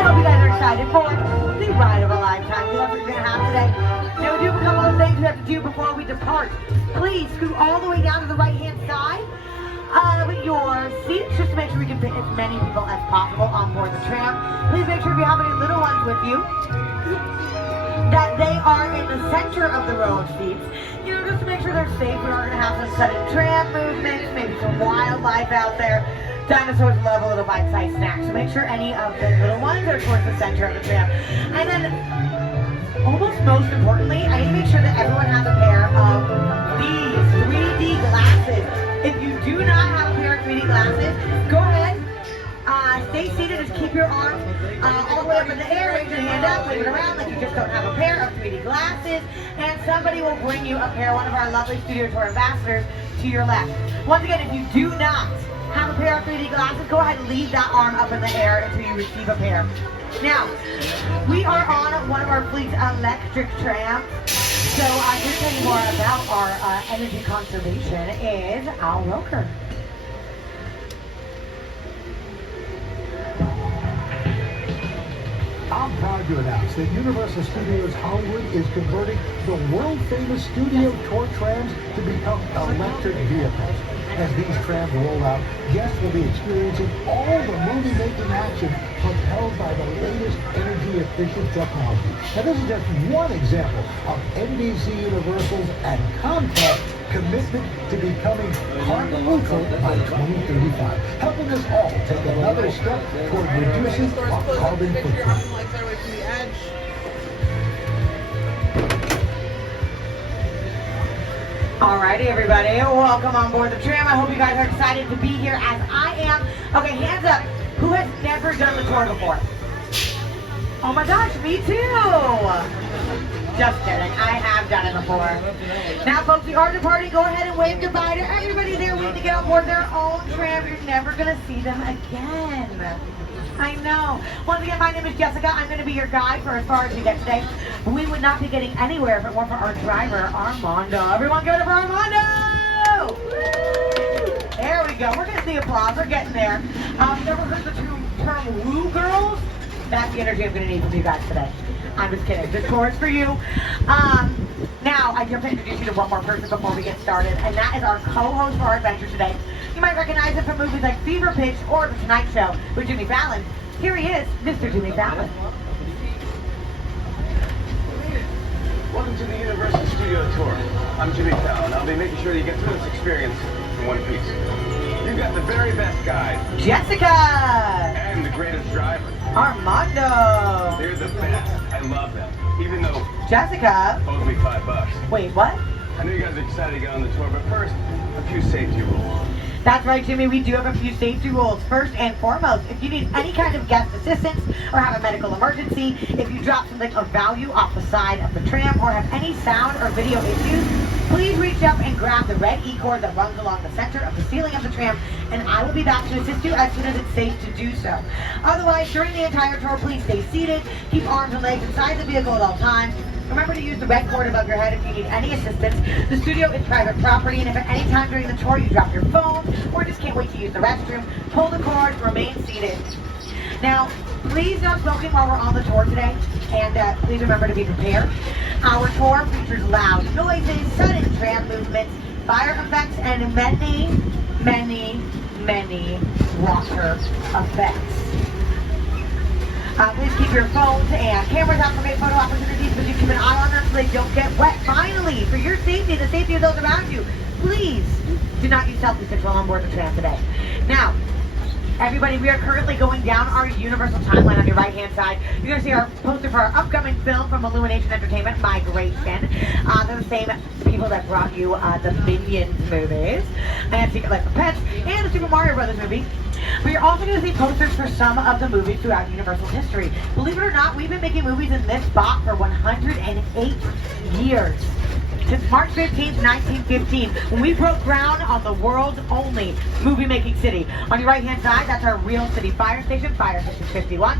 I hope you guys are excited for the ride of a lifetime. That's what we're going to have today. Now, we do have a couple of things we have to do before we depart. Please scoot all the way down to the right-hand side of your seats, just to make sure we can fit as many people as possible on board the tram. Please make sure if you have any little ones with you, that they are in the center of the row of seats. You know, just to make sure they're safe. We are going to have some sudden tram movements, maybe some wildlife out there. Dinosaurs love a little bite-sized snack, so make sure any of the little ones are towards the center of the tram. And then, almost most importantly, I need to make sure that everyone has a pair of these 3D glasses. If you do not have a pair of 3D glasses, go ahead, stay seated, just keep your arms all the way up in the air, raise your hand up, wave it around like you just don't have a pair of 3D glasses, and somebody will bring you a pair, one of our lovely Studio Tour ambassadors, to your left. Once again, if you do not have a pair of 3D glasses, go ahead and leave that arm up in the air until you receive a pair. Now, we are on one of our fleet's electric trams. So I'm going to tell you more about our energy conservation is Al Roker. I'm proud to announce that Universal Studios Hollywood is converting the world-famous Studio Tour trams to become electric vehicles. As these trams roll out, guests will be experiencing all the movie-making action propelled by the latest energy-efficient technology. Now, this is just one example of NBC Universal's and Comcast's commitment to becoming carbon neutral by 2035, helping us all take another step toward reducing our carbon footprint. Alrighty, everybody, welcome on board the tram. I hope you guys are excited to be here as I am. Okay, hands up. Who has never done the tour before? Oh my gosh, me too. Just kidding, I have done it before. Now, folks, we are departing. Go ahead and wave goodbye to everybody there waiting to get on board their own tram. You're never going to see them again. I know. Once again, my name is Jessica. I'm going to be your guide for as far as we get today. We would not be getting anywhere if it weren't for our driver, Armando. Everyone give it up for Armando! Woo! There we go. We're getting the applause. We're getting there. Never heard the term woo girls? That's the energy I'm going to need from you guys today. I'm just kidding. This tour is for you. Now, I do have to introduce you to one more person before we get started, and that is our co-host for our adventure today. You might recognize him from movies like Fever Pitch or The Tonight Show with Jimmy Fallon. Here he is, Mr. Jimmy Fallon. Welcome to the Universal Studio Tour. I'm Jimmy Fallon. I'll be making sure that you get through this experience in one piece. You've got the very best guide. Jessica! And the greatest driver. Armando! They're the best. I love them. Even though Jessica owes me $5. Wait, what? I know you guys are excited to get on the tour, but first, a few safety rules. That's right, Jimmy. We do have a few safety rules. First and foremost, if you need any kind of guest assistance or have a medical emergency, if you drop something of value off the side of the tram or have any sound or video issues, please reach up and grab the red E-cord that runs along the center of the ceiling of the tram, and I will be back to assist you as soon as it's safe to do so. Otherwise, during the entire tour, please stay seated, keep arms and legs inside the vehicle at all times. Remember to use the red cord above your head if you need any assistance. The studio is private property, and if at any time during the tour you drop your phone or just can't wait to use the restroom, pull the cord, remain seated. Now, please no smoking while we're on the tour today, and please remember to be prepared. Our tour features loud noises, sudden tram movements, fire effects, and many, many, many water effects. Please keep your phones and cameras out for great photo opportunities, but you keep an eye on them so they don't get wet. Finally, for your safety and the safety of those around you, please do not use selfie sticks while on board the tram today. Now, everybody, we are currently going down our Universal timeline on your right-hand side. You're going to see our poster for our upcoming film from Illumination Entertainment, Migration. They're the same people that brought you the Minions movies, and Secret Life of Pets, and the Super Mario Brothers movie. But you're also going to see posters for some of the movies throughout Universal's history. Believe it or not, we've been making movies in this spot for 108 years. Since March 15th, 1915, when we broke ground on the world's only movie-making city. On your right-hand side, that's our real city fire station, Fire Station 51.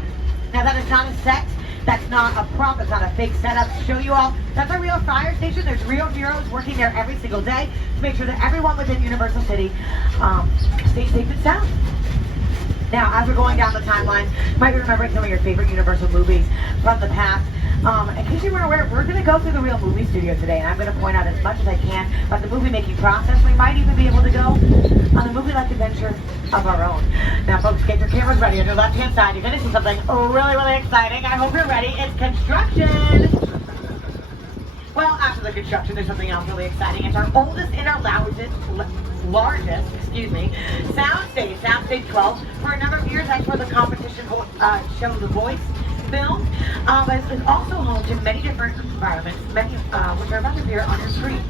Now, that is not a set. That's not a prop. That's not a fake setup to show you all. That's a real fire station. There's real heroes working there every single day to make sure that everyone within Universal City stays safe and sound. Now, as we're going down the timeline, you might be remembering some of your favorite Universal movies from the past. In case you weren't aware, we're going to go through the real movie studio today, and I'm going to point out as much as I can about the movie-making process. We might even be able to go on a movie-like adventure of our own. Now, folks, get your cameras ready. On your left-hand side, you're going to see something really, really exciting. I hope you're ready. It's construction! Well, after the construction, there's something else really exciting. It's our oldest and our largest, soundstage 12. For a number of years, that's where the competition show The Voice filmed. But it's also home to many different environments, many which are about to appear on your screen.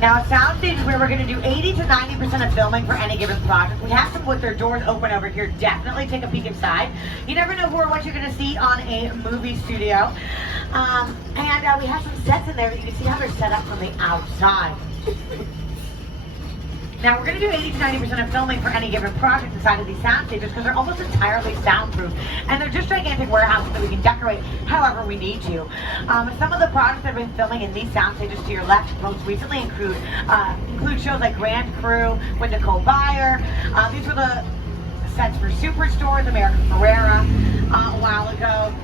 Now, a soundstage is where we're going to do 80 to 90% of filming for any given project. We have some with their doors open over here. Definitely take a peek inside. You never know who or what you're going to see on a movie studio. And we have some sets in there that you can see how they're set up from the outside. Now, we're going to do 80 to 90% of filming for any given project inside of these sound stages because they're almost entirely soundproof. And they're just gigantic warehouses that we can decorate however we need to. Some of the projects that have been filming in these sound stages to your left most recently include shows like Grand Crew with Nicole Byer. These were the sets for Superstore, American Ferrera a while ago.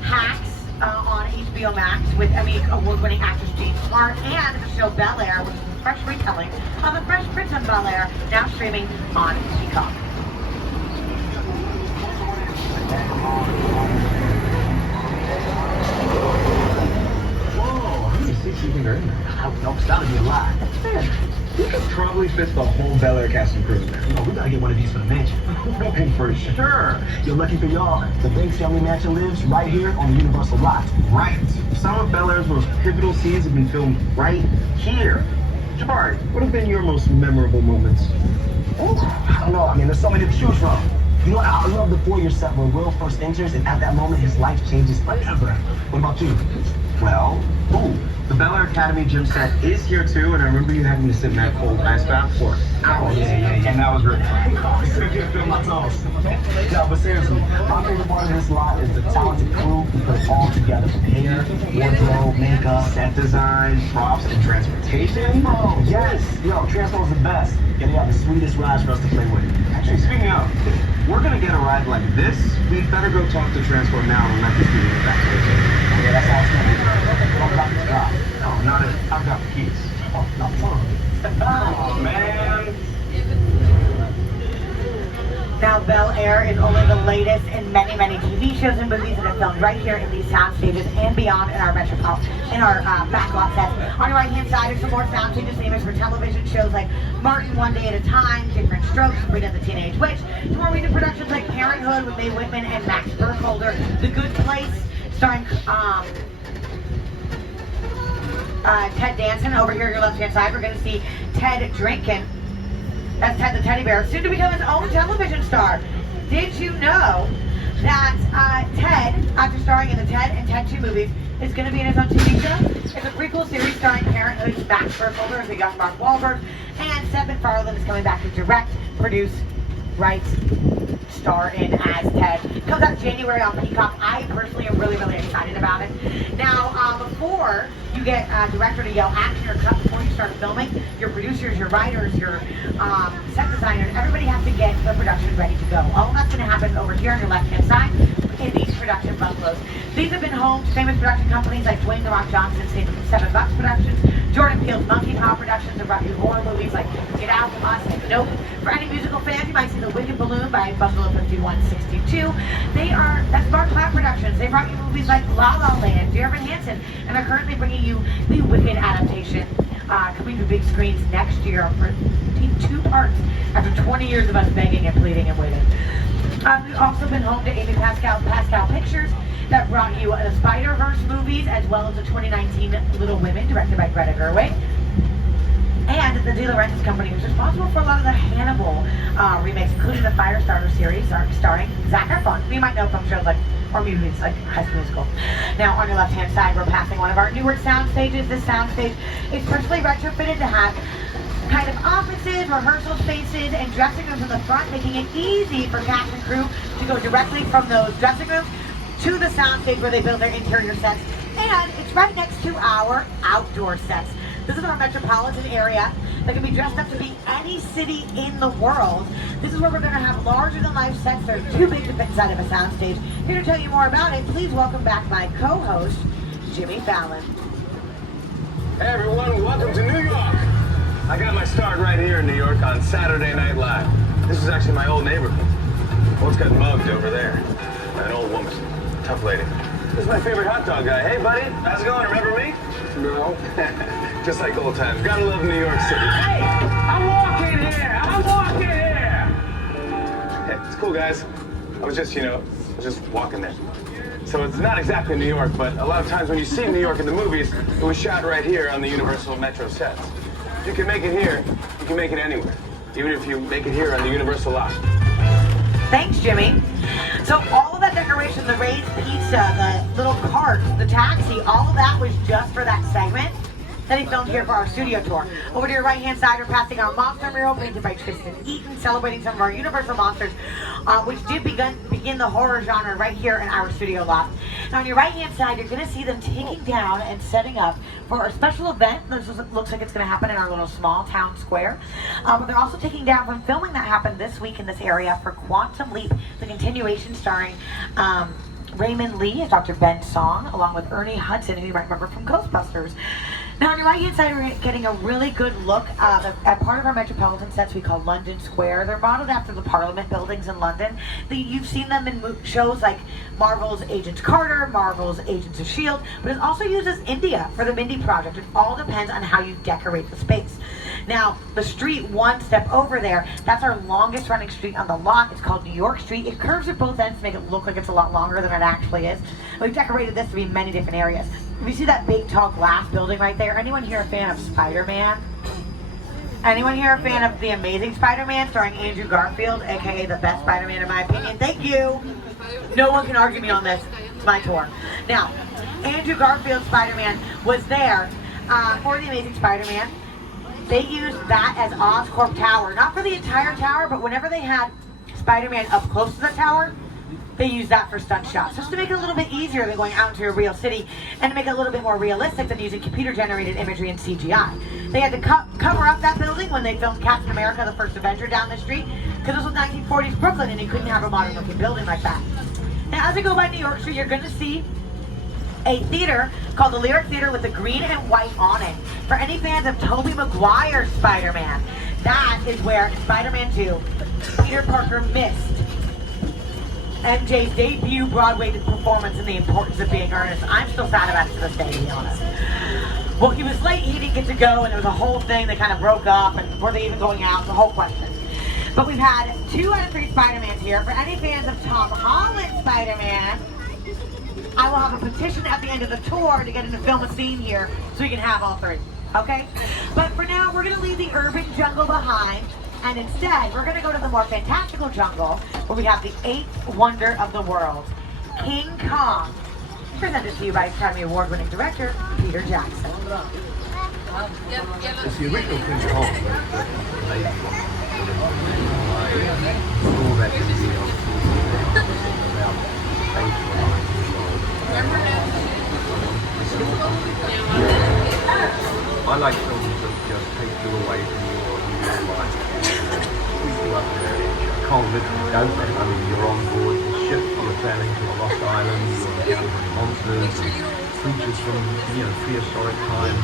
Hacks on HBO Max with Emmy Award-winning actress Jane Smart, and the show Bel Air, which is a fresh retelling of The Fresh Prince of Bel Air, now streaming on Peacock. Whoa, how many seats do you think are in there? I don't know, it's gotta be a lot. Man, you could probably fit the whole Bel Air cast and crew in there. No, we gotta get one of these for the mansion. For sure. You're lucky for y'all. The Banks family mansion lives right here on the Universal lot. Right. Some of Bel Air's most pivotal scenes have been filmed right here. Jabari, what have been your most memorable moments? Oh, I don't know. I mean, there's so many to choose from. You know, I love the foyer set where Will first enters, and at that moment, his life changes forever. What about you? Well, the Bel Air Academy gym set is here too, and I remember you having to sit in that cold ice bath for hours. Yeah. And that was really fun. My toes. No, but seriously, my favorite part of this lot is the talented crew who put it all together from hair, wardrobe, makeup, Set design, props, and transportation. Oh, yes. Yo, Transform's the best. And they have the sweetest rides for us to play with. Actually, speaking of, if we're gonna get a ride like this, we'd better go talk to Transform now and let this be the backstage. Yeah, that's how it's gonna be. Don't drop this car. No, not it. I've got the keys. Oh, no, Oh, man. Now, Bel Air is only the latest in many, many TV shows and movies that are filmed right here in these sound stages and beyond in our backlot sets. On your right-hand side are some more sound stages famous for television shows like Martin, One Day at a Time, Different Strokes, Sabrina the Teenage Witch, to more recent productions like Parenthood with Mae Whitman and Max Burkholder, The Good Place, starring Ted Danson. Over here on your left-hand side, we're going to see Ted Drinkin'. That's Ted the Teddy Bear, soon to become his own television star. Did you know that Ted, after starring in the Ted and Ted 2 movies, is going to be in his own TV show? It's a prequel series starring Parenthood's Max Burkholder as a young Mark Wahlberg, and Seth MacFarlane is coming back to direct, produce, write, star in as Ted. It comes out January on Peacock. I personally am really, really excited about it. Now, before you get a director to yell action or cut before you start filming, your producers, your writers, your set designers, everybody has to get the production ready to go. All of that's going to happen over here on your left-hand side in these production bungalows. These have been home to famous production companies like Dwayne "The Rock" Johnson, Seven Bucks Productions, Jordan Peele's Monkey Paw Productions, and brought you horror movies like Get Out, Us, and Nope. For any musical fans, you might see The Wicked Balloon by Bungalow 5162. That's Mark Clapp Productions. They brought you movies like La La Land, Dear Evan Hansen, and they're currently bringing you the Wicked adaptation coming to big screens next year for 2 parts after 20 years of us begging and pleading and waiting. We've also been home to Amy Pascal Pictures that brought you the Spider-Verse movies as well as the 2019 Little Women directed by Greta Gerwig. And the De Laurentiis Company, which is responsible for a lot of the Hannibal remakes, including the Firestarter series starring Zac Efron, who you might know from shows like or movies like High School Musical. Now on your left-hand side, we're passing one of our newer sound stages. This sound stage is personally retrofitted to have kind of offices, rehearsal spaces, and dressing rooms in the front, making it easy for cast and crew to go directly from those dressing rooms to the soundstage where they build their interior sets. And it's right next to our outdoor sets. This is our metropolitan area that can be dressed up to be any city in the world. This is where we're going to have larger than life sets that are too big to fit inside of a soundstage. Here to tell you more about it, please welcome back my co-host, Jimmy Fallon. Hey everyone, welcome to New York. I got my start right here in New York on Saturday Night Live. This is actually my old neighborhood. What's got mugged over there? An old woman, tough lady. This is my favorite hot dog guy. Hey buddy, how's it going? Remember me? No. Just like old times. Gotta love New York City. Hey, I'm walking here. Hey, it's cool guys. I was just walking there. So it's not exactly New York, but a lot of times when you see New York in the movies, it was shot right here on the Universal Metro sets. If you can make it here, you can make it anywhere. Even if you make it here on the Universal lot. Thanks, Jimmy. So all of that decoration, the raised pizza, the little cart, the taxi, all of that was just for that segment that he filmed here for our studio tour. Over to your right-hand side, we're passing our monster mural painted by Tristan Eaton, celebrating some of our Universal monsters, which did begin the horror genre right here in our studio lot. Now on your right-hand side, you're going to see them taking down and setting up for a special event. This looks like it's going to happen in our little small town square. But they're also taking down from filming that happened this week in this area for Quantum Leap, the continuation starring Raymond Lee as Dr. Ben Song, along with Ernie Hudson, who you might remember from Ghostbusters. Now on your right-hand side, we're getting a really good look at part of our metropolitan sets we call London Square. They're modeled after the Parliament buildings in London. You've seen them in shows like Marvel's Agent Carter, Marvel's Agents of S.H.I.E.L.D., but it also uses India for the Mindy Project. It all depends on how you decorate the space. Now, the street one step over there, that's our longest running street on the lot. It's called New York Street. It curves at both ends to make it look like it's a lot longer than it actually is. We've decorated this to be many different areas. If you see that big, tall glass building right there, anyone here a fan of Spider-Man? Anyone here a fan of The Amazing Spider-Man starring Andrew Garfield, aka the best Spider-Man in my opinion? Thank you. No one can argue me on this. It's my tour. Now, Andrew Garfield's Spider-Man was there for The Amazing Spider-Man. They used that as Oscorp Tower, not for the entire tower, but whenever they had Spider-Man up close to the tower, they used that for stunt shots, just to make it a little bit easier than going out into a real city, and to make it a little bit more realistic than using computer-generated imagery and CGI. They had to cover up that building when they filmed Captain America: The First Avenger down the street, because this was 1940s Brooklyn, and you couldn't have a modern-looking building like that. Now, as I go by New York Street, you're going to see a theater called the Lyric Theater with the green and white awning. For any fans of Tobey Maguire's Spider-Man, that is where Spider-Man 2, Peter Parker missed MJ's debut Broadway performance in The Importance of Being Earnest. I'm still sad about it to this day, to be honest. Well, he was late, he didn't get to go, and there was a whole thing that kind of broke up, and were they even going out, the whole question. But we've had 2 out of 3 Spider-Mans here. For any fans of Tom Holland's Spider-Man, I will have a petition at the end of the tour to get him to film a scene here so we can have all 3, okay? But for now, we're gonna leave the urban jungle behind, and instead, we're gonna go to the more fantastical jungle where we have the 8th wonder of the world, King Kong. Presented to you by Academy Award-winning director, Peter Jackson. It's the original King Kong, but all that is I like films that just take you away from your life. Sweep you up there. Kong literally does that. I mean, you're on board the ship, you're sailing to a lost island, you're dealing with monsters and creatures from, prehistoric times.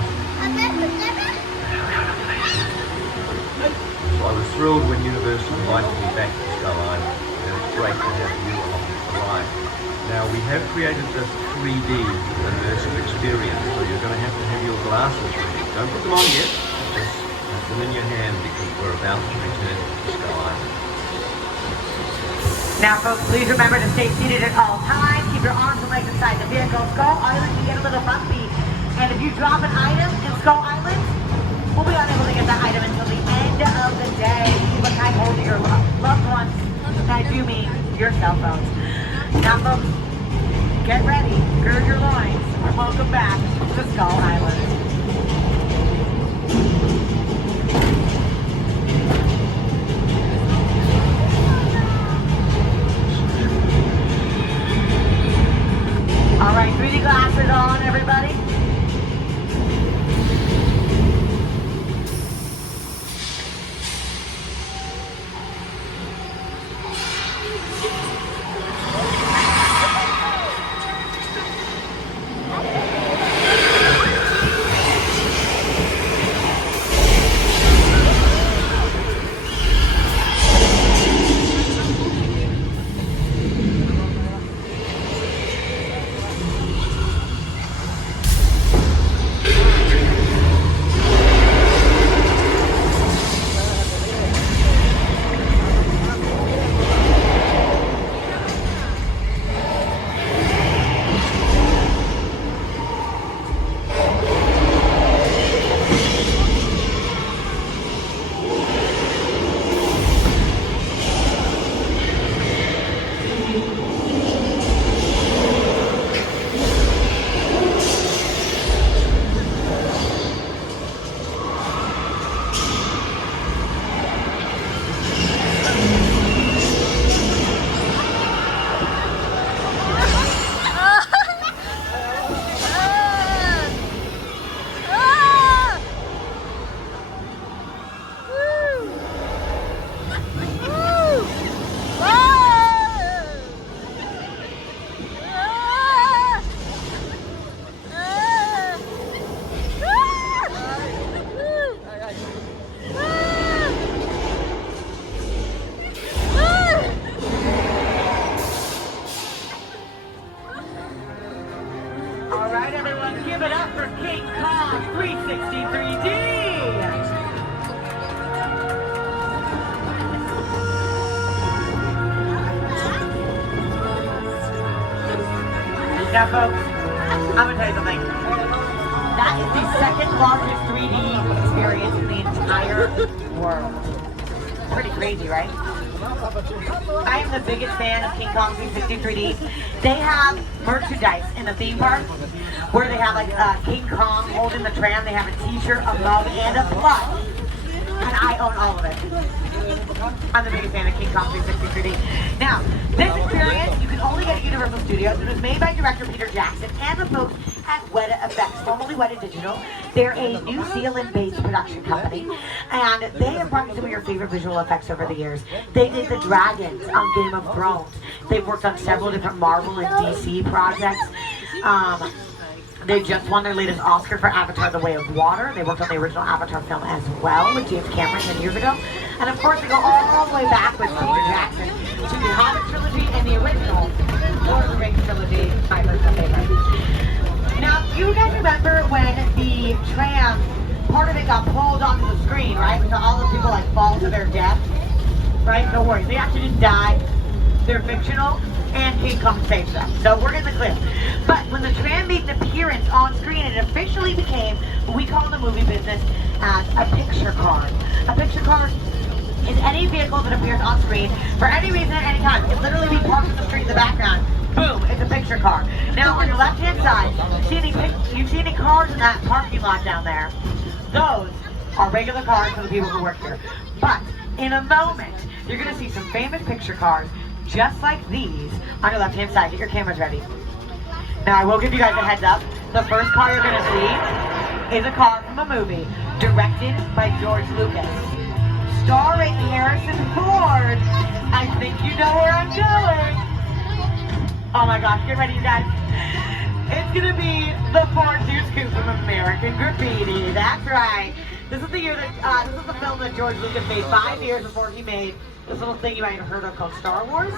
So I was thrilled when Universal invited me back to Skull Island, and it's great to have you along for the ride. Now, we have created this 3D immersive experience, so you're going to have your glasses ready. Don't put them on yet, just have them in your hand because we're about to return to Skull Island. Now, folks, please remember to stay seated at all times. Keep your arms and legs inside the vehicle. Skull Island can get a little bumpy, and if you drop an item in Skull Island, we'll be unable to get that item until the end of the day. Keep a tight hold of your loved ones, and I do mean your cell phones. Now, folks, get ready, gird your loins, and welcome back to Skull Island. All right, 3D glasses on, everybody. All right, everyone, give it up for King Kong 363D. Now, folks, I'm going to tell you something. That is the second largest 3D experience in the entire world. Pretty crazy, right? I am the biggest fan of King Kong 363D. They have merchandise in the theme park where they have like King Kong holding the tram. They have a t-shirt, a mug, and a plug. And I own all of it. I'm the biggest fan of King Kong 363D. Now, this experience you can only get at Universal Studios. It was made by director Peter Jackson and the folks at Weta Effects, formerly Weta Digital. They're a New Zealand-based production company, and they have brought me some of your favorite visual effects over the years. They did the dragons on Game of Thrones. They've worked on several different Marvel and DC projects. They just won their latest Oscar for Avatar: The Way of Water. They worked on the original Avatar film as well with James Cameron 10 years ago. And of course, they go all the way back with Peter Jackson to the Hobbit trilogy and the original Lord of the Rings trilogy, my personal favorite. Now, you guys remember when the tram, part of it got pulled onto the screen, right? So all those people like fall to their death, right? No worries, they actually didn't die. They're fictional, and King Kong saves them. So we're in the clear. But when the tram made an appearance on screen, it officially became what we call in the movie business as a picture card. A picture card is any vehicle that appears on screen for any reason at any time. It can literally be parked in the street in the background. Boom, it's a picture car. Now on your left-hand side, you see any cars in that parking lot down there? Those are regular cars for the people who work here. But in a moment, you're gonna see some famous picture cars just like these on your left-hand side. Get your cameras ready. Now I will give you guys a heads up. The first car you're gonna see is a car from a movie directed by George Lucas, starring Harrison Ford. I think you know where I'm going. Oh my gosh, get ready, you guys. It's gonna be the Ford Deuce Coupe from American Graffiti. That's right. This is the year that this is the film that George Lucas made 5 years before he made this little thing you might have heard of called Star Wars.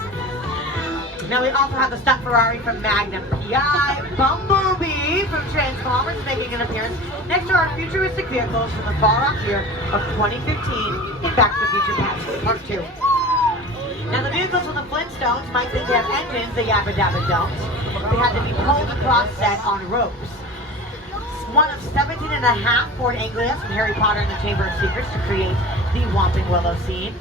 Now we also have the stunt Ferrari from Magnum PI, Bumblebee from Transformers making an appearance next to our futuristic vehicles from the far off year of 2015 in Back to the Future Part 2. Now the vehicles from the Flintstones might think they have engines, they yabba dabba don't. They had to be pulled across set on ropes. One of 17.5 Ford Anglias from Harry Potter and the Chamber of Secrets to create the Whomping Willow scene.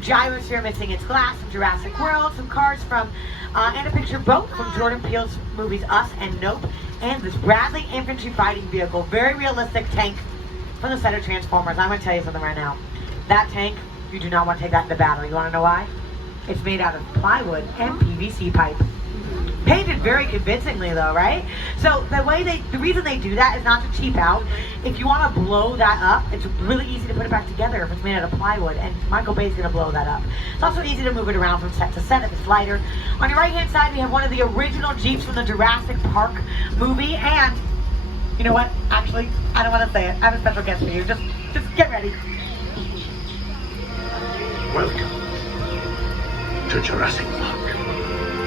gyrosphere missing its glass from Jurassic World, some cars from, and a picture boat from Jordan Peele's movies Us and Nope, and this Bradley infantry fighting vehicle, very realistic tank from the set of Transformers. I'm going to tell you something right now. That tank, you do not want to take that into battle. You want to know why? It's made out of plywood and PVC pipe. Painted very convincingly though, right? So the reason they do that is not to cheap out. If you want to blow that up, it's really easy to put it back together if it's made out of plywood, and Michael Bay's gonna blow that up. It's also easy to move it around from set to set if it's lighter. On your right hand side, we have one of the original Jeeps from the Jurassic Park movie, and you know what? Actually, I don't want to say it. I have a special guest for you. Just get ready. Welcome to Jurassic Park.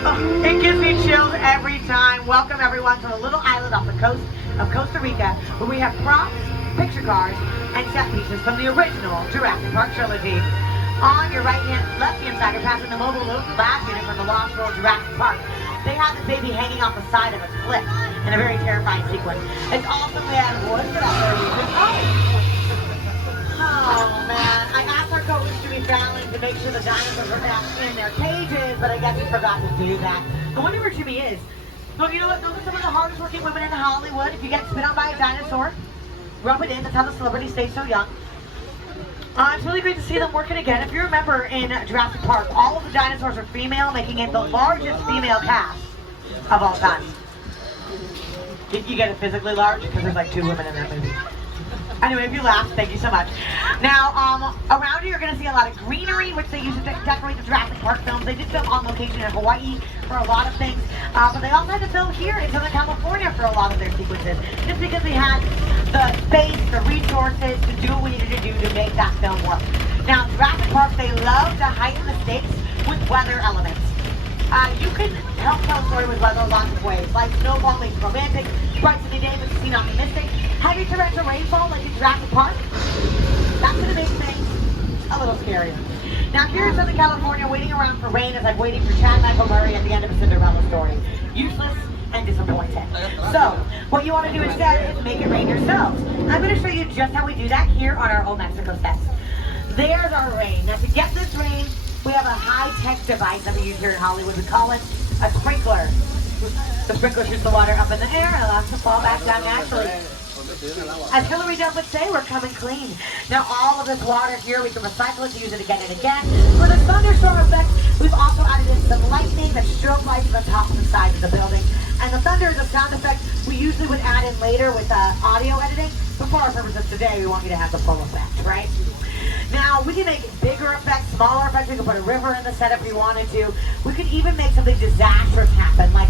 Oh, it gives me chills every time. Welcome everyone to a little island off the coast of Costa Rica where we have props, picture cars, and set pieces from the original Jurassic Park trilogy. On your left hand side, you're passing the mobile lab unit from the Lost World Jurassic Park. They have this baby hanging off the side of a cliff in a very terrifying sequence. It's also made out of wood, but oh man, I asked our coach Jimmy Fallon to make sure the dinosaurs are back in their cages, but I guess he forgot to do that. I wonder where Jimmy is. Well, you know what? Those are some of the hardest working women in Hollywood. If you get spit on by a dinosaur, rub it in. That's how the celebrities stay so young. It's really great to see them working again. If you remember in Jurassic Park, all of the dinosaurs are female, making it the largest female cast of all time. Did you get it physically large? Because there's like 2 women in that movie. Anyway, if you laughed, thank you so much. Now, around here you're going to see a lot of greenery, which they use to decorate the Jurassic Park films. They did film on location in Hawaii for a lot of things, but they also had to film here in Southern California for a lot of their sequences, just because they had the space, the resources to do what we needed to do to make that film work. Now, Jurassic Park, they love to heighten the stakes with weather elements. You can help tell a story with weather lots of ways, like snowfall makes it romantic, bright sunny day makes the scene optimistic, heavy torrential rainfall like in Jurassic Park, that's going to make things a little scarier. Now here in Southern California, waiting around for rain is like waiting for Chad Michael Murray at the end of a Cinderella story. Useless and disappointing. So, what you want to do instead is make it rain yourselves. I'm going to show you just how we do that here on our Old Mexico sets. There's our rain. Now to get this rain, we have a high-tech device that we use here in Hollywood. We call it a sprinkler. The sprinkler shoots the water up in the air and allows it to fall back down naturally. As Hillary Duff would say, we're coming clean. Now all of this water here, we can recycle it to use it again and again. For the thunderstorm effect, we've also added in some lightning that strobe lights on top and the sides of the building. And the thunder is a sound effect we usually would add in later with audio editing. But for our purposes today, we want you to have the full effect, right? Now, we can make bigger effects, smaller effects. We can put a river in the set if we wanted to. We could even make something disastrous happen, like,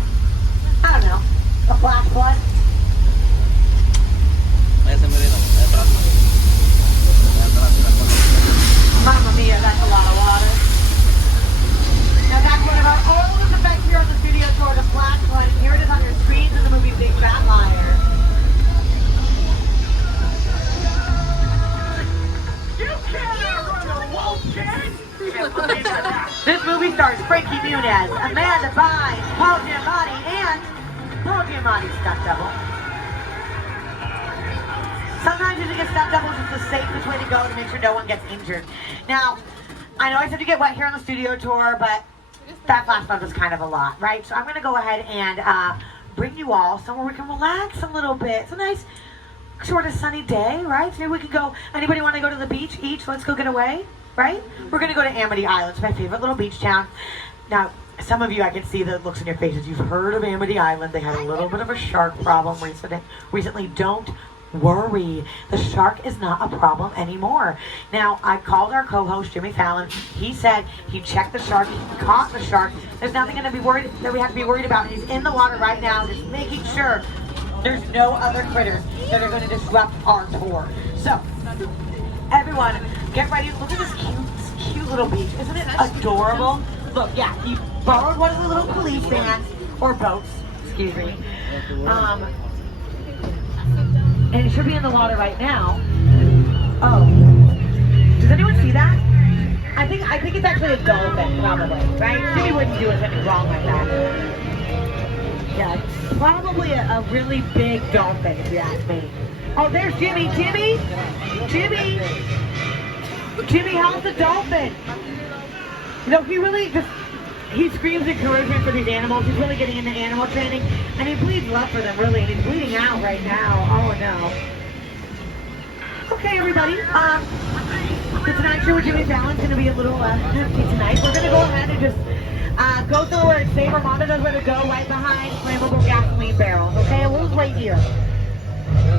I don't know, a flash flood. Mamma mia, that's a lot of water. Now, that's one of our oldest effects here on the studio tour, the flash flood. And here it is on your screens in the movie Big Fat Liar. This movie stars Frankie Muniz, Amanda Bynes, Paul Giamatti, and Paul Giamatti's stunt double. Sometimes using a stunt double is the safest way to go to make sure no one gets injured. Now, I know I said you get wet here on the studio tour, but that last one was kind of a lot, right? So I'm going to go ahead and bring you all somewhere we can relax a little bit. It's a nice, sort of sunny day, right? So maybe we could go, anybody want to go to the beach each? Let's go get away, right? We're going to go to Amity Island. It's my favorite little beach town. Now, some of you, I can see the looks in your faces. You've heard of Amity Island. They had a little bit of a shark problem recently. Don't worry. The shark is not a problem anymore. Now, I called our co-host, Jimmy Fallon. He said he checked the shark. He caught the shark. There's nothing going to be worried that we have to be worried about. He's in the water right now, just making sure there's no other critters that are going to disrupt our tour. So, everyone, get ready. Look at this cute little beach. Isn't it adorable? Look, yeah, he borrowed one of the little police vans, or boats, excuse me. And it should be in the water right now. Oh, does anyone see that? I think it's actually a dolphin, probably, right? Jimmy wouldn't do us any wrong like that. Yeah, it's probably a really big dolphin, if you ask me. Oh, there's Jimmy. Jimmy, how's the dolphin? You know, he screams encouragement for these animals. He's really getting into animal training, and he bleeds love for them, really, and he's bleeding out right now. Oh, no. Okay, everybody. The Tonight Show with Jimmy Fallon's going to be a little hefty tonight. We're going to go ahead and just go through where it's safe. Armando knows where to go, right behind flammable gasoline barrels, okay? We'll just wait here.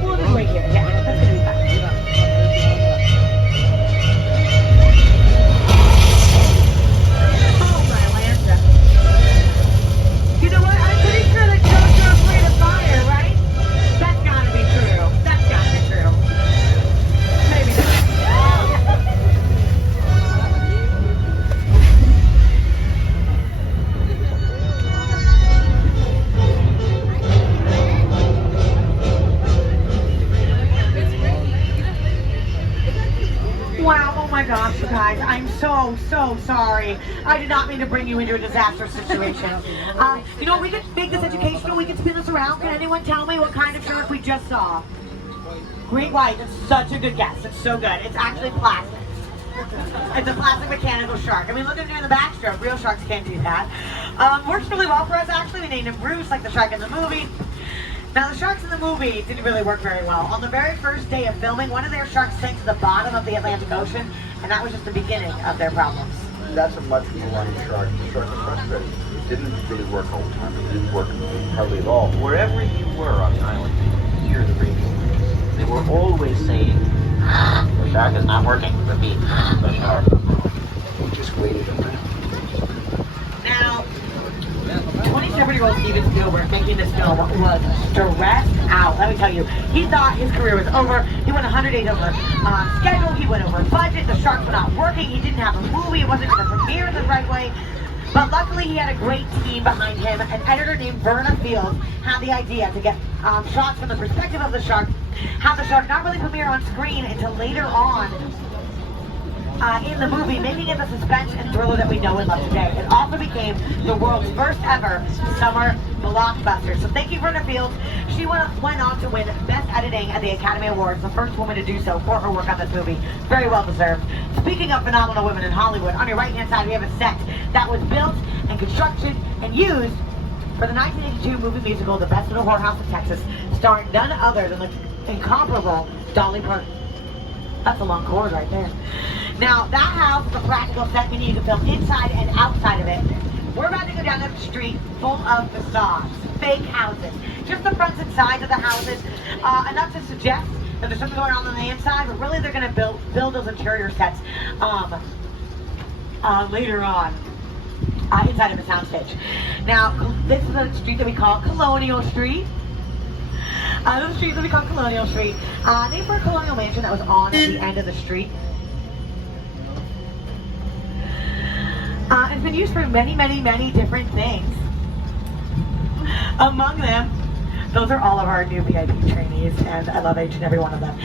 We'll just wait here. Yeah, that's going to be fine. Oh, my Lanta. You know what? I'm pretty sure that dogs are afraid of fire, right? That's got to be true. That's got to be true. Maybe not. Wow, oh my gosh, you guys, I'm so sorry. I did not mean to bring you into a disaster situation. You know, we could make this educational, we can spin this around. Can anyone tell me what kind of shark we just saw? Great white, that's such a good guess. It's so good. It's actually plastic. It's a plastic mechanical shark. I mean, look at him in the backstroke. Real sharks can't do that. Works really well for us, actually. We named him Bruce, like the shark in the movie. Now, the sharks in the movie didn't really work very well. On the very first day of filming, one of their sharks sank to the bottom of the Atlantic Ocean, and that was just the beginning of their problems. That's a much maligned shark. The shark is frustrated. It didn't really work all the time. It didn't work hardly at all. Wherever you were on the island, you could hear the radio. They were always saying, the shark is not working. Repeat, the shark. We just waited a minute. Now, 27-year-old Steven Spielberg making this film was stressed out. Let me tell you, he thought his career was over. He went 100 days over schedule. He went over budget. The sharks were not working. He didn't have a movie. It wasn't going to premiere the right way. But luckily, he had a great team behind him. An editor named Verna Fields had the idea to get shots from the perspective of the shark, have the shark not really premiere on screen until later on in the movie, making it the suspense and thriller that we know and love today. It also became the world's first ever summer blockbuster. So thank you, Verna Fields. She went on to win Best Editing at the Academy Awards, the first woman to do so for her work on this movie. Very well deserved. Speaking of phenomenal women in Hollywood, on your right-hand side we have a set that was built and constructed and used for the 1982 movie musical The Best Little Whorehouse in Texas, starring none other than the incomparable Dolly Parton. That's a long chord right there. Now, that house is a practical set, meaning you can film inside and outside of it. We're about to go down the street full of facades, fake houses. Just the fronts and sides of the houses, enough to suggest that there's something going on the inside, but really they're going to build those interior sets later on. Inside of a soundstage. Now, this is a street that we call Colonial Street. This is a street that we call Colonial Street, named for a colonial mansion that was on at the end of the street. It's been used for many different things. Among them, those are all of our new VIP trainees, and I love each and every one of them.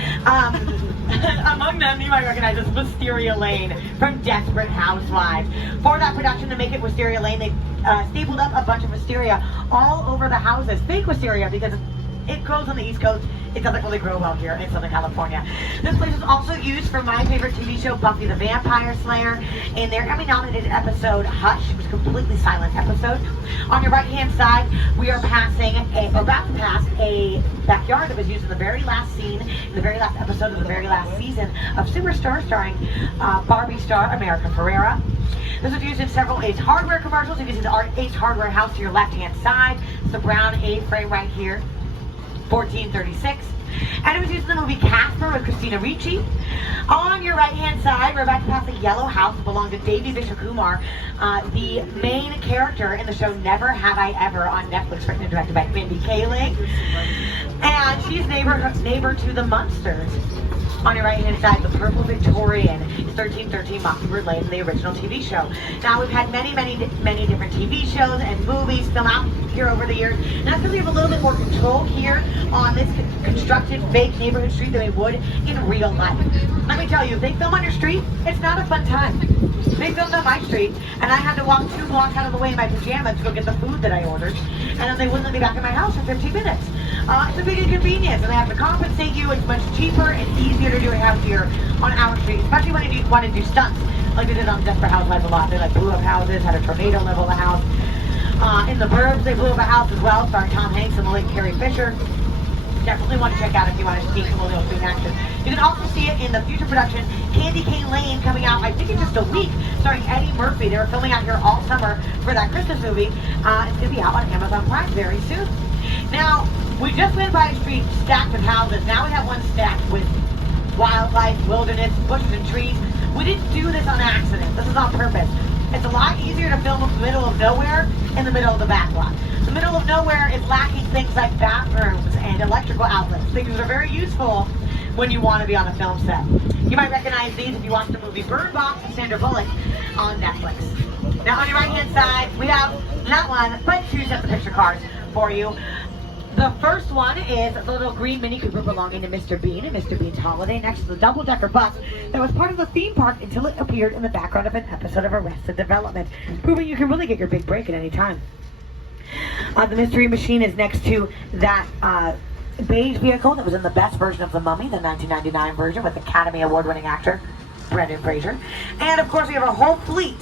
Among them, you might recognize this Wisteria Lane from Desperate Housewives. For that production, to make it Wisteria Lane, they stapled up a bunch of wisteria all over the houses. Fake wisteria, because it grows on the East Coast. It doesn't really grow well here in Southern California. This place is also used for my favorite TV show, Buffy the Vampire Slayer, in their Emmy-nominated episode, Hush. It was a completely silent episode. On your right-hand side, we are about to pass a backyard that was used in the very last scene, in the very last episode of the very last season of Superstar, starring Barbie star America Ferrera. This was used in several Ace Hardware commercials. You can see the Ace Hardware house to your left-hand side. It's the brown A-frame right here. 1436. And it was used in the movie Casper with Christina Ricci. On your right-hand side, we're about to pass a yellow house that belonged to Devi Vishwakumar, the main character in the show Never Have I Ever on Netflix, written and directed by Mindy Kaling. And she's neighbor to the Munsters. On your right-hand side, the Purple Victorian is 1313 Mockingbird Lane, the original TV show. Now, we've had many different TV shows and movies film out here over the years, and that's because we have a little bit more control here on this constructed fake neighborhood street than we would in real life. Let me tell you, if they film on your street, it's not a fun time. They filmed on my street, and I had to walk 2 blocks out of the way in my pajamas to go get the food that I ordered, and then they wouldn't let me back in my house for 15 minutes. It's a big inconvenience, and they have to compensate you. It's much cheaper and easier to do it out here on our street, especially when you want to do stunts Like they did on Desperate Housewives a lot. They like blew up houses, had a tornado level the house. In The Burbs, they blew up a house as well, starring Tom Hanks and the late Carrie Fisher. Definitely want to check out if you want to see colonial food in action. You can also see it in the future production Candy Cane Lane, coming out I think in just a week, starring Eddie Murphy. They were filming out here all summer for that Christmas movie. It's going to be out on Amazon Prime very soon. Now, we just went by a street stacked with houses. Now we have one stacked with wildlife, wilderness, bushes and trees. We didn't do this on accident. This is on purpose. It's a lot easier to film in the middle of nowhere in the middle of the backlot. The middle of nowhere is lacking things like bathrooms and electrical outlets. Things that are very useful when you want to be on a film set. You might recognize these if you watch the movie Bird Box with Sandra Bullock on Netflix. Now on your right hand side, we have not one, but two sets of picture cards for you. The first one is the little green Mini Cooper belonging to Mr. Bean and Mr. Bean's Holiday, next to the double-decker bus that was part of the theme park until it appeared in the background of an episode of Arrested Development, proving you can really get your big break at any time. The Mystery Machine is next to that beige vehicle that was in the best version of The Mummy, the 1999 version with Academy Award-winning actor Brendan Fraser. And of course we have a whole fleet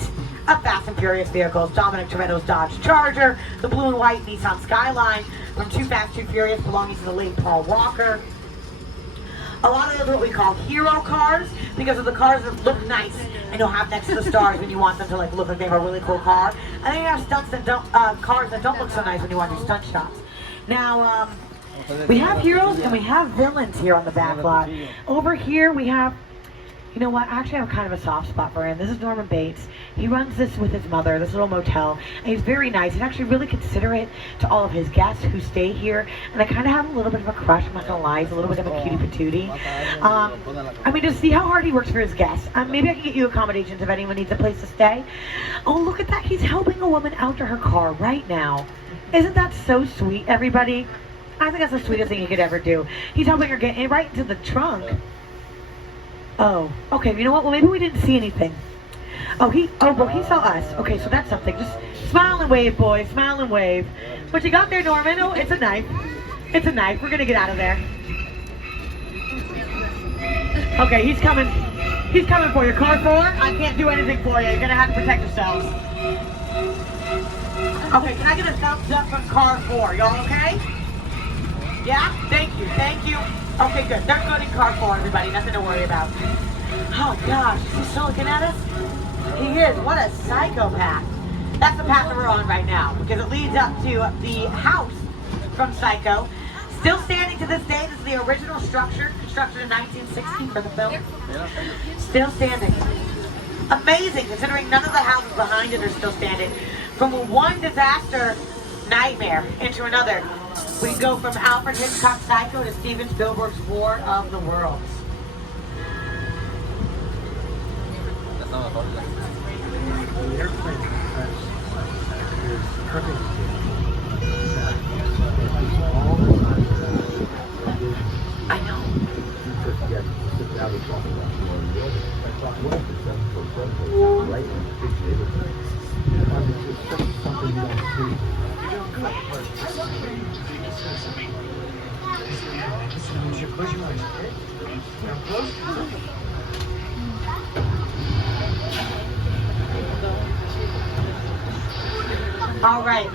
of Fast and Furious vehicles. Dominic Toretto's Dodge Charger, the blue and white Nissan Skyline from Too Fast, Too Furious belonging to the late Paul Walker. A lot of those are what we call hero cars because of the cars that look nice and you'll have next to the stars when you want them to like look like they have a really cool car. And then you have stunts that don't, cars that don't look so nice when you want to do stunt shots. Now, we have heroes and we have villains here on the back lot. Over here we have, you know what, actually I have kind of a soft spot for him. This is Norman Bates. He runs this with his mother, this little motel, and he's very nice. He's actually really considerate to all of his guests who stay here, and I kind of have a little bit of a crush, I'm not going to lie. He's a little bit of a cutie patootie. I mean, just see how hard he works for his guests. Maybe I can get you accommodations if anyone needs a place to stay. Oh, look at that. He's helping a woman out to her car right now. Isn't that so sweet, everybody? I think that's the sweetest thing you could ever do. He's helping her get right into the trunk. Oh, okay, you know what? Well, maybe we didn't see anything. Well, he saw us. Okay, so that's something. Just smile and wave, boys. Smile and wave. What you got there, Norman? Oh, it's a knife. It's a knife. We're going to get out of there. Okay, he's coming. He's coming for you. Car 4, I can't do anything for you. You're going to have to protect yourselves. Okay, can I get a thumbs up from car 4? Y'all okay? Yeah? Thank you. Thank you. Okay, good. They're good in car 4, everybody. Nothing to worry about. Oh, gosh. Is he still looking at us? He is. What a psychopath. That's the path that we're on right now because it leads up to the house from Psycho. Still standing to this day. This is the original structure, constructed in 1960 for the film. Still standing. Amazing, considering none of the houses behind it are still standing. From one disaster nightmare into another, we go from Alfred Hitchcock's Psycho to Steven Spielberg's War of the Worlds. The airplane is perfect. I know. All right.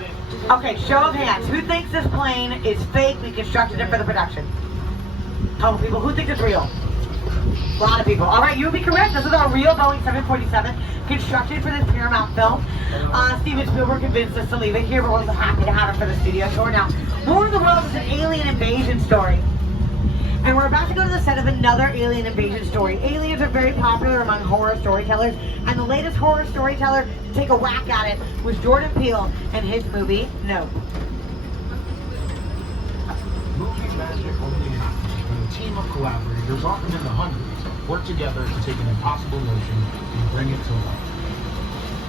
Okay, show of hands. Who thinks this plane is fake? We constructed it for the production. Couple people. Who thinks it's real? A lot of people. All right, you would be correct. This is a real Boeing 747 constructed for this Paramount film. Steven Spielberg convinced us to leave it here, but we're so happy to have it for the studio tour. Now, War of the Worlds is an alien invasion story. And we're about to go to the set of another alien invasion story. Aliens are very popular among horror storytellers, and the latest horror storyteller to take a whack at it was Jordan Peele and his movie, Nope. Movie magic only happens when a team of collaborators, often in the hundreds, work together to take an impossible notion and bring it to life.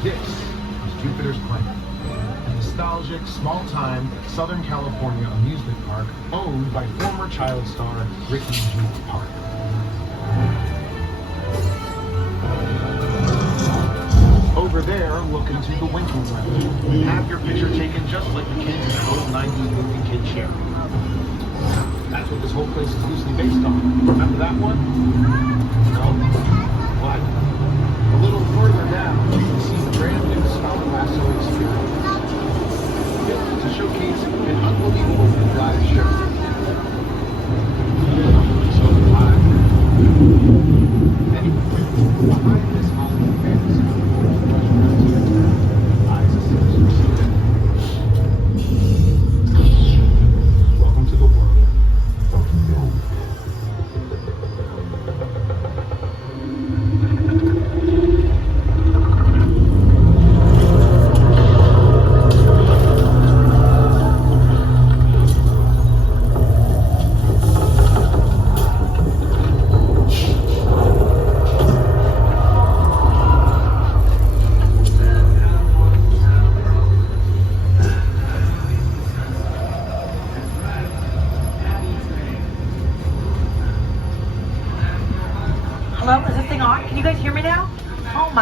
This is Jupiter's Planet, a nostalgic, small-time Southern California amusement park owned by former child star Ricky G. Park. Over there, look into the winking lounge and have your picture taken just like the kids in the old 90s movie Kid Share. That's what this whole place is loosely based on. Remember that one? No. What? A little further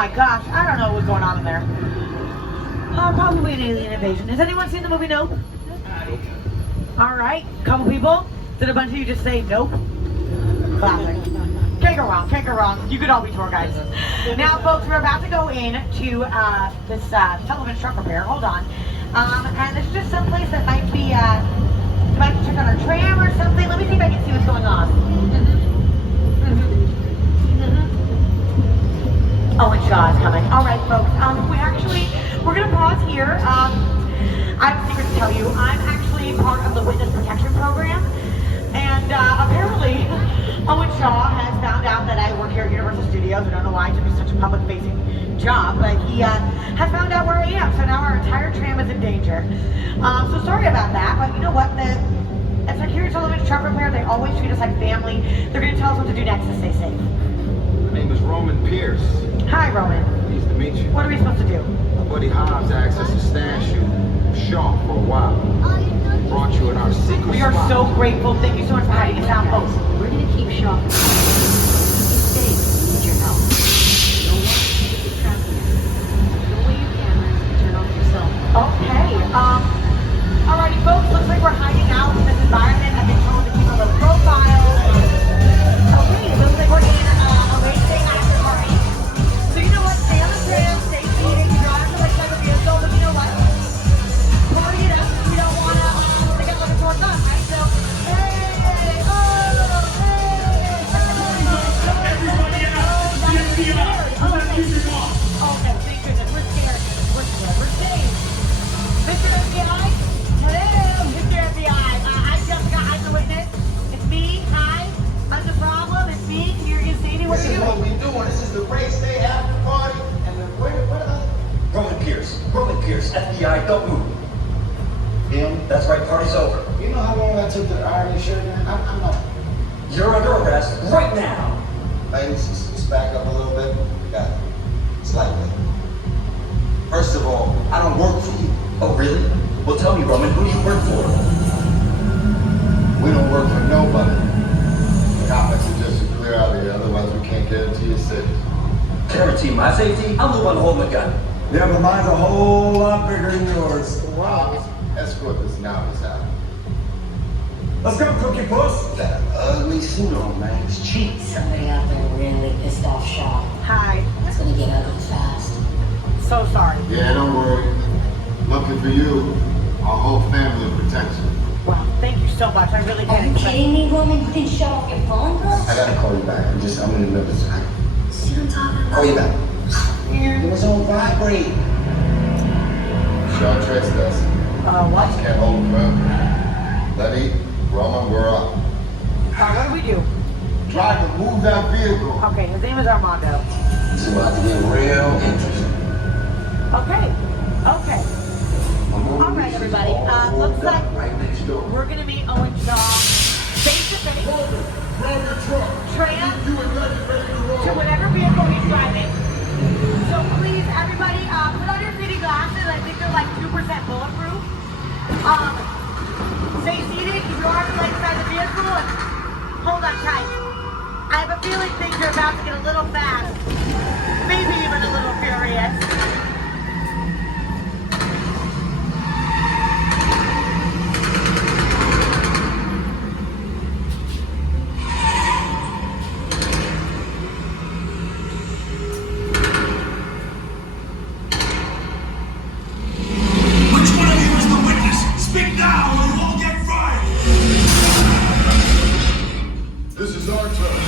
my gosh, I don't know what's going on in there. Probably an alien invasion. Has anyone seen the movie Nope? All right, couple people. Did a bunch of you just say nope? Classic. Can't go wrong, can't go wrong. You could all be tour guides. Now, folks, we're about to go in to this television truck repair. Hold on. And this is just someplace that might be, might check on our tram or something. Let me see if I can see what's going on. Owen Shaw is coming. All right, folks. We're going to pause here. I have a secret to tell you. I'm actually part of the witness protection program. And apparently, Owen Shaw has found out that I work here at Universal Studios. I don't know why it took me such a public-facing job, but he has found out where I am. So now our entire tram is in danger. So sorry about that, but you know what? At Security Television Truck Repair, they always treat us like family. They're going to tell us what to do next to stay safe. My name is Roman Pierce. Hi, Roman. Pleased to meet you. What are we supposed to do? My buddy Hobbs asked us to stash you Shaw for a while. Brought you in our secret We are spot. so grateful. Thank you so much for hiding us out, folks. We're gonna keep Shaw. He's safe with your help. No one can keep track of him. Put away your cameras and turn off your cell phone. Okay. Alrighty, folks. Looks like we're hiding out in this environment. I've been told to keep a little profile. Okay, it looks like we're in a late day after party. So you know what? Stay on the tram, stay seated. You don't have to like type of vehicle, but you know what? Party it up. We don't want to get looking towards us, right? So, hey, oh, hey, Everybody out! The FBI! Put that music on! okay, thank goodness. We're scared. We're scared. We're safe. Mr. FBI? Hello, Mr. FBI. I'm Jessica. I'm the witness. It's me. Hi. I'm the problem. It's me. You're going to say me what This you're is what doing. we doing. This is the race day after party. And the what Roman Pierce, FBI, don't move. him? That's right, party's over. You know how long I took to iron this shirt, man? I'm not. You're under arrest right now. Ladies, just back up a little bit. We got it. Slightly. First of all, I don't work for you. Oh, really? Well, tell me, Roman, who do you work for? We don't work for nobody. I suggest you clear out of here, otherwise we can't guarantee your safety. Guarantee my safety? I'm the one holding the gun. Yeah, but mine's a whole lot bigger than yours. Wow. Escort this novice out. Let's go, Cookie Puss. That ugly suit on, man. It's cheap. Somebody out there really pissed off Shaw. Hi. It's gonna get ugly fast. So sorry. Yeah, don't worry. Lucky for you, our whole family will protect you. Wow. Thank you so much. I really Are can't you expect. kidding me, Roman? You didn't shut off your phone, bro? I gotta call you back. I'm in the middle of this. See what I'm talking about? Call you back. It was on vibrate. Shaw traced us. What? Can't hold him forever. Letty, Roman, we're up. What do we do? Driver, move that vehicle. Okay, his name is Armando. It's about to get real interesting. Okay. Okay. All right, everybody. Looks like right next door. we're going to meet Owen Shaw face to face. Tram to whatever vehicle he's driving. So please, everybody, put on your 3D glasses. I think they're like 2% bulletproof. Stay seated, keep your arms like inside the vehicle, and hold on tight. I have a feeling things are about to get a little fast, maybe even a little furious. Which one of you is the witness? Speak now or you all get fired! This is our turn.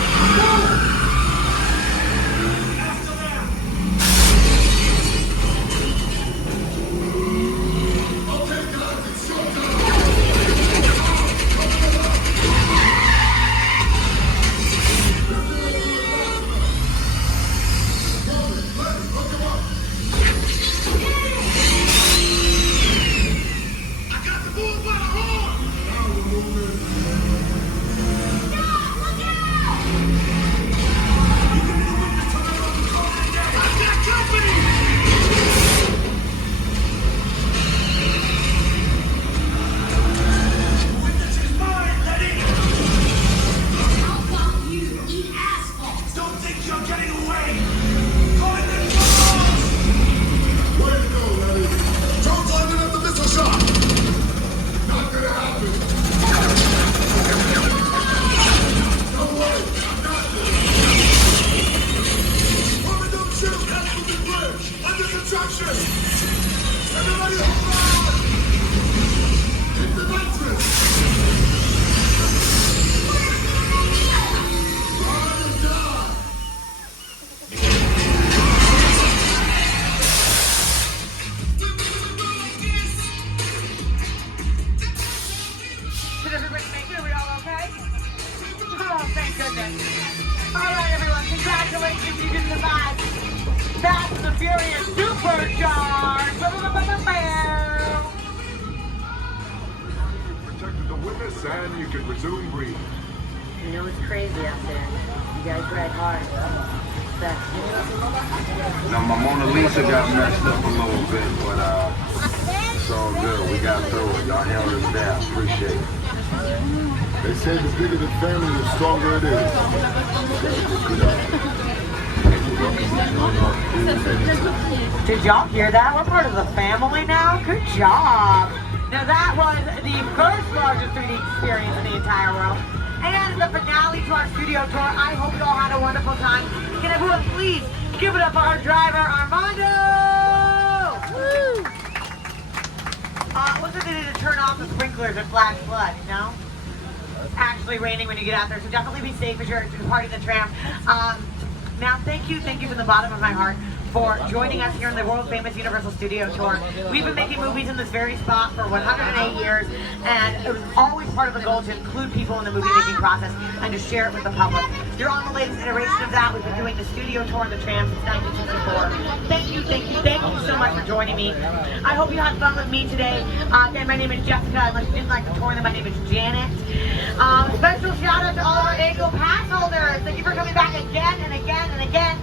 this attraction! Everybody hold on! It's the nitrous! Did everybody make it? Are we all okay? Oh, thank goodness. All right, everyone. Congratulations. You did survive. Fast and the Furious Supercharged. Protected the witness and you can resume breathing. You know it's crazy out there. You guys ride hard. Now, my Mona Lisa got messed up a little bit, but it's all good. We got through it. Y'all held us down. Appreciate it. They say the bigger the family, the stronger it is. Did y'all hear that? We're part of the family now. Good job. Now that was the first largest 3D experience in the entire world. And the finale to our studio tour. I hope you all had a wonderful time. Can everyone please give it up for our driver, Armando? Woo! Looks like they need to turn off the sprinklers at flash flood, you know? It's actually raining when you get out there, so definitely be safe as you're departing the tram. Now, thank you from the bottom of my heart for joining us here in the world-famous Universal Studio Tour. We've been making movies in this very spot for 108 years, and it was always part of the goal to include people in the movie-making process and to share it with the public. You're on the latest iteration of that. We've been doing the studio tour of the tram since 1964. Thank you so much for joining me. I hope you had fun with me today. Again, my name is Jessica. Unless you didn't like the tour, then my name is Janet. Special shout out to all of our annual pass holders. Thank you for coming back again and again and again.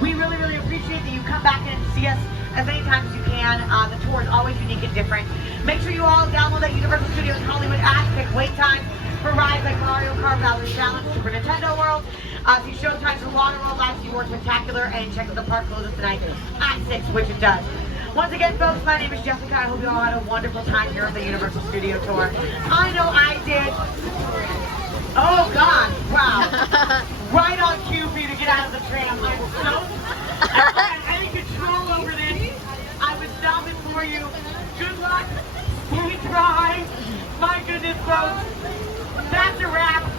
We really appreciate that you come back and see us as many times as you can. The tour is always unique and different. Make sure you all download that Universal Studios Hollywood app. Pick wait time for rides like Mario Kart, Bowser's Challenge, Super Nintendo World. See showtimes for Water World, Live Sea War Spectacular, and check out the park closes tonight at 6, which it does. Once again, folks, my name is Jessica. I hope you all had a wonderful time here at the Universal Studio Tour. I know I did. Oh, God. Wow. Right on cue for you to get out of the tram. I'm so... I had any control over this. I was stopping for you. Good luck. We tried. My goodness, folks. That's a wrap.